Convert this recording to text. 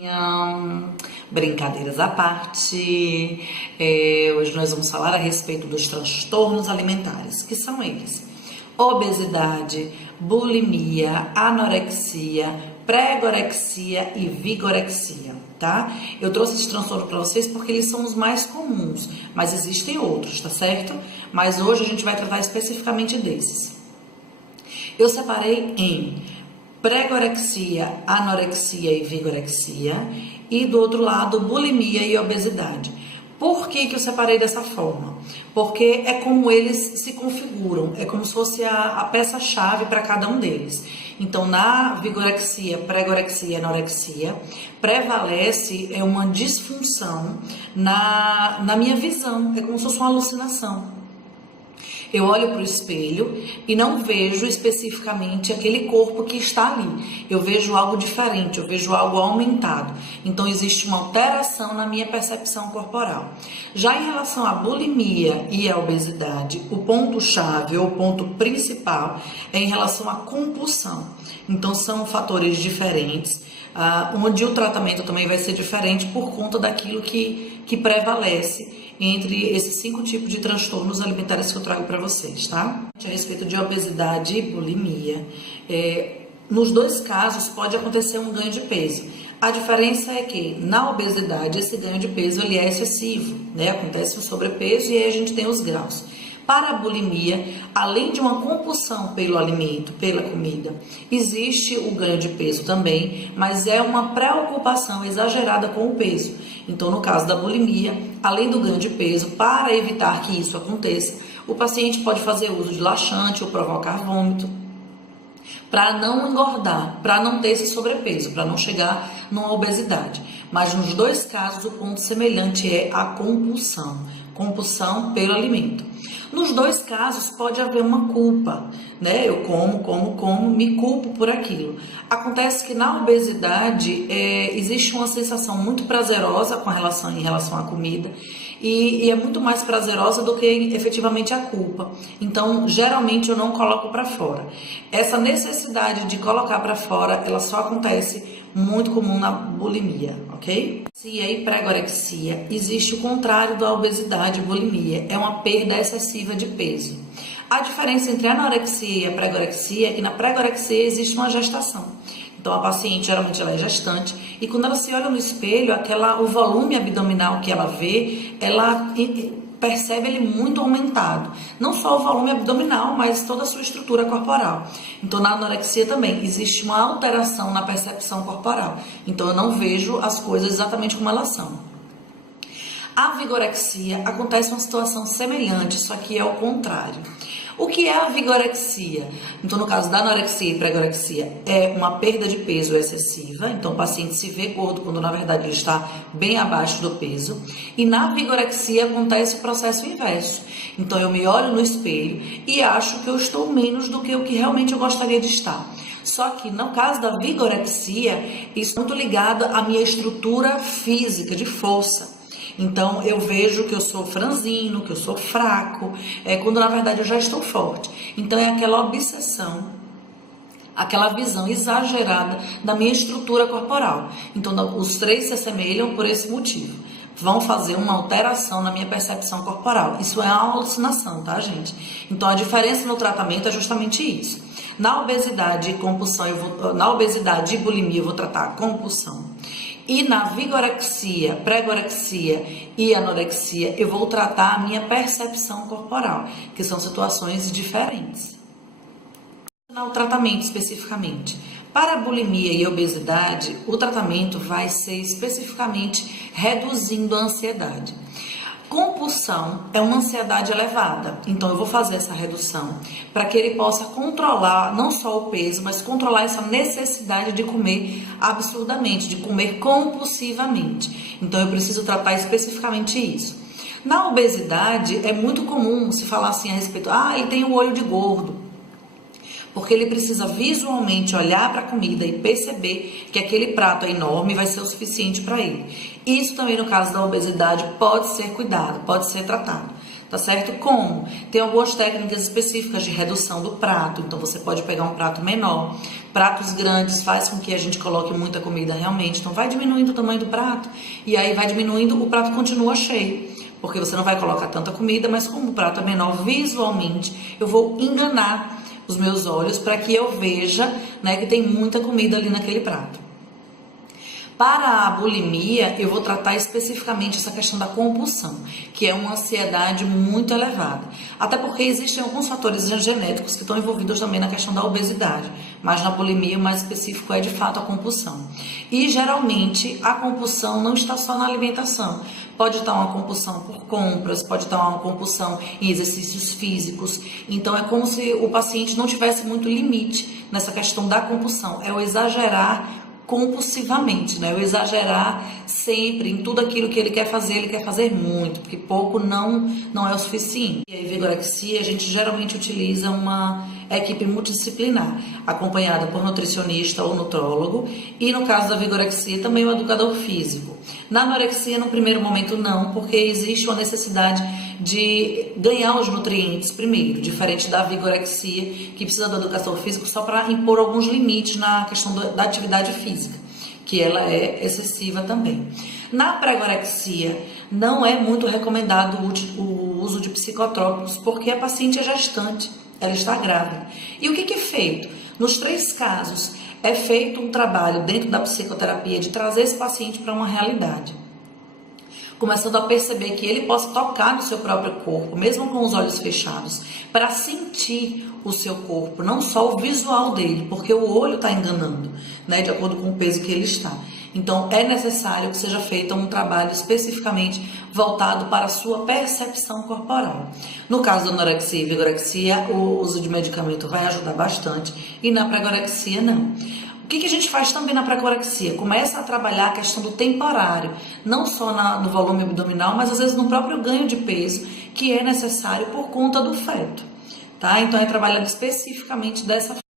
Hum, Brincadeiras à parte, hoje nós vamos falar a respeito dos transtornos alimentares, que são eles: obesidade, bulimia, anorexia, pré-gorexia e vigorexia, tá? Eu trouxe esse transtorno para vocês porque eles são os mais comuns, mas existem outros, tá certo? Mas hoje a gente vai tratar especificamente desses. Eu separei em pré-gorexia, anorexia e vigorexia, e do outro lado, bulimia e obesidade. Por que eu separei dessa forma? Porque é como eles se configuram, é como se fosse a peça-chave para cada um deles. Então, na vigorexia, pré-gorexia e anorexia, prevalece uma disfunção na minha visão, é como se fosse uma alucinação. Eu olho para o espelho e não vejo especificamente aquele corpo que está ali. Eu vejo algo diferente, eu vejo algo aumentado. Então, existe uma alteração na minha percepção corporal. Já em relação à bulimia e à obesidade, o ponto-chave ou o ponto principal é em relação à compulsão. Então, são fatores diferentes, onde o tratamento também vai ser diferente por conta daquilo que prevalece entre esses 5 tipos de transtornos alimentares que eu trago para vocês, tá? A respeito de obesidade e bulimia, nos dois casos pode acontecer um ganho de peso. A diferença é que na obesidade esse ganho de peso ele é excessivo, né? Acontece um sobrepeso e aí a gente tem os graus. Para a bulimia, além de uma compulsão pelo alimento, pela comida, existe o ganho de peso também, mas é uma preocupação exagerada com o peso. Então, no caso da bulimia, além do ganho de peso, para evitar que isso aconteça, o paciente pode fazer uso de laxante ou provocar vômito, para não engordar, para não ter esse sobrepeso, para não chegar numa obesidade. Mas nos dois casos, o ponto semelhante é a compulsão pelo alimento. Nos dois casos pode haver uma culpa, né? Eu como, me culpo por aquilo. Acontece que na obesidade existe uma sensação muito prazerosa em relação à comida e é muito mais prazerosa do que efetivamente a culpa. Então, geralmente eu não coloco para fora. Essa necessidade de colocar para fora, ela só acontece muito comum na bulimia, ok? Se aí pré-gorexia, existe o contrário da obesidade e bulimia, é uma perda excessiva de peso. A diferença entre a anorexia e a pré-gorexia é que na pré-gorexia existe uma gestação. Então a paciente geralmente ela é gestante e quando ela se olha no espelho, o volume abdominal que ela vê, ela percebe ele muito aumentado. Não só o volume abdominal, mas toda a sua estrutura corporal. Então, na anorexia também existe uma alteração na percepção corporal. Então, eu não vejo as coisas exatamente como elas são. A vigorexia acontece uma situação semelhante, só que é o contrário. O que é a vigorexia? Então, no caso da anorexia e pré-gorexia, é uma perda de peso excessiva. Então, o paciente se vê gordo quando, na verdade, ele está bem abaixo do peso. E na vigorexia acontece o processo inverso. Então, eu me olho no espelho e acho que eu estou menos do que o que realmente eu gostaria de estar. Só que, no caso da vigorexia, isso é muito ligado à minha estrutura física, de força. Então, eu vejo que eu sou franzino, que eu sou fraco, quando na verdade eu já estou forte. Então, é aquela obsessão, aquela visão exagerada da minha estrutura corporal. Então, os três se assemelham por esse motivo. Vão fazer uma alteração na minha percepção corporal. Isso é uma alucinação, tá, gente? Então, a diferença no tratamento é justamente isso. Na obesidade e bulimia, eu vou tratar a compulsão. E na vigorexia, pré-gorexia e anorexia, eu vou tratar a minha percepção corporal, que são situações diferentes. O tratamento especificamente. Para a bulimia e obesidade, o tratamento vai ser especificamente reduzindo a ansiedade. Compulsão é uma ansiedade elevada, então eu vou fazer essa redução para que ele possa controlar não só o peso, mas controlar essa necessidade de comer absurdamente, de comer compulsivamente. Então eu preciso tratar especificamente isso. Na obesidade é muito comum se falar assim a respeito, ele tem o olho de gordo. Porque ele precisa visualmente olhar para a comida e perceber que aquele prato é enorme e vai ser o suficiente para ele. Isso também no caso da obesidade pode ser cuidado, pode ser tratado. tá certo? Como? Tem algumas técnicas específicas de redução do prato, então você pode pegar um prato menor. Pratos grandes faz com que a gente coloque muita comida realmente, então vai diminuindo o tamanho do prato, e aí vai diminuindo, o prato continua cheio, porque você não vai colocar tanta comida, mas como o prato é menor visualmente, eu vou enganar os meus olhos para que eu veja, né, que tem muita comida ali naquele prato. Para a bulimia, eu vou tratar especificamente essa questão da compulsão, que é uma ansiedade muito elevada. Até porque existem alguns fatores genéticos que estão envolvidos também na questão da obesidade, mas na bulimia o mais específico é de fato a compulsão. E geralmente a compulsão não está só na alimentação. Pode estar uma compulsão por compras, pode estar uma compulsão em exercícios físicos. Então é como se o paciente não tivesse muito limite nessa questão da compulsão. É o exagerar compulsivamente, né? O exagerar sempre em tudo aquilo que ele quer fazer muito, porque pouco não é o suficiente. E a vigorexia, a gente geralmente utiliza uma equipe multidisciplinar, acompanhada por nutricionista ou nutrólogo, e no caso da vigorexia também o educador físico. Na anorexia, no primeiro momento não, porque existe uma necessidade de ganhar os nutrientes primeiro, diferente da vigorexia, que precisa do educador físico só para impor alguns limites na questão da atividade física, que ela é excessiva também. Na pregorexia, não é muito recomendado o uso de psicotrópicos, porque a paciente é gestante, ela está grávida. E o que é feito? Nos 3 casos, é feito um trabalho dentro da psicoterapia de trazer esse paciente para uma realidade, começando a perceber que ele possa tocar no seu próprio corpo, mesmo com os olhos fechados, para sentir o seu corpo, não só o visual dele, porque o olho está enganando, né, de acordo com o peso que ele está. Então, é necessário que seja feito um trabalho especificamente voltado para a sua percepção corporal. No caso da anorexia e vigorexia, o uso de medicamento vai ajudar bastante, e na pregorexia não. O que a gente faz também na pregorexia? Começa a trabalhar a questão do temporário, não só no volume abdominal, mas às vezes no próprio ganho de peso, que é necessário por conta do feto, tá? Então é trabalhado especificamente dessa forma.